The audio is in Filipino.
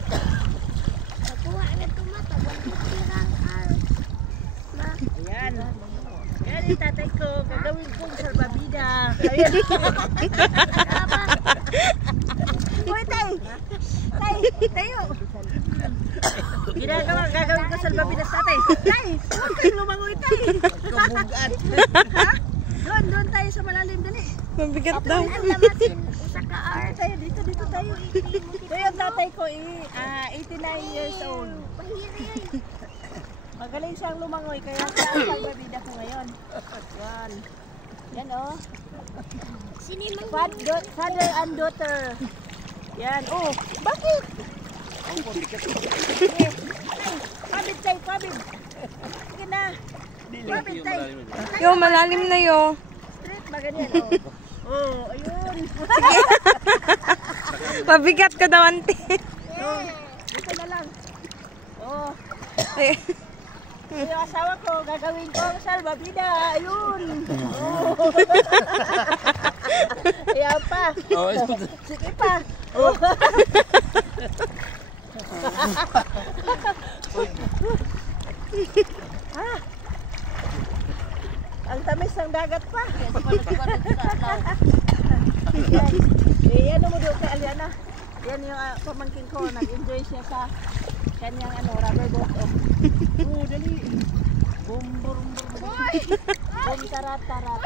dali. Nakuha na tumata. Ayan. Yan yung tatay ko. Gagawin kong salbabida. Ayan. Uy, tay! Tay! Tayo! Gagawin ko salbabida sa tatay. Tay! Huwag kayong lumangoy, tay! Kabugan. Doon tayo sa malalim, dali. Mabigat daw. Tayo, dito tayo. Tayo ang tatay ko, 89 years old. Magaling siyang lumangoy, kaya siya ang salbabida ko ngayon. Yan. Yan, oh. Father and daughter. Yan. Oh, bakit? Kabid tayo, kabid. Sige na. Kabid tayo. Yo, malalim na yo. Straight ba ganyan? Oh, ayun. Mabigat ka daw, ante. Oh, dito na lang. Oh. Ay. Yung asawa ko, gagawin ko ang salbabida. Ayun. Oh. Ayan pa. Sige pa. Oh. Ah. Ang tamis ng dagat pa. Yan mo doon kay Aliana. Yan yung pamangkin ko. Nag-enjoy siya sa kanyang rubber boat. Oh, dali. Bum, bum, bum, bum. Bum, tarat, tarat.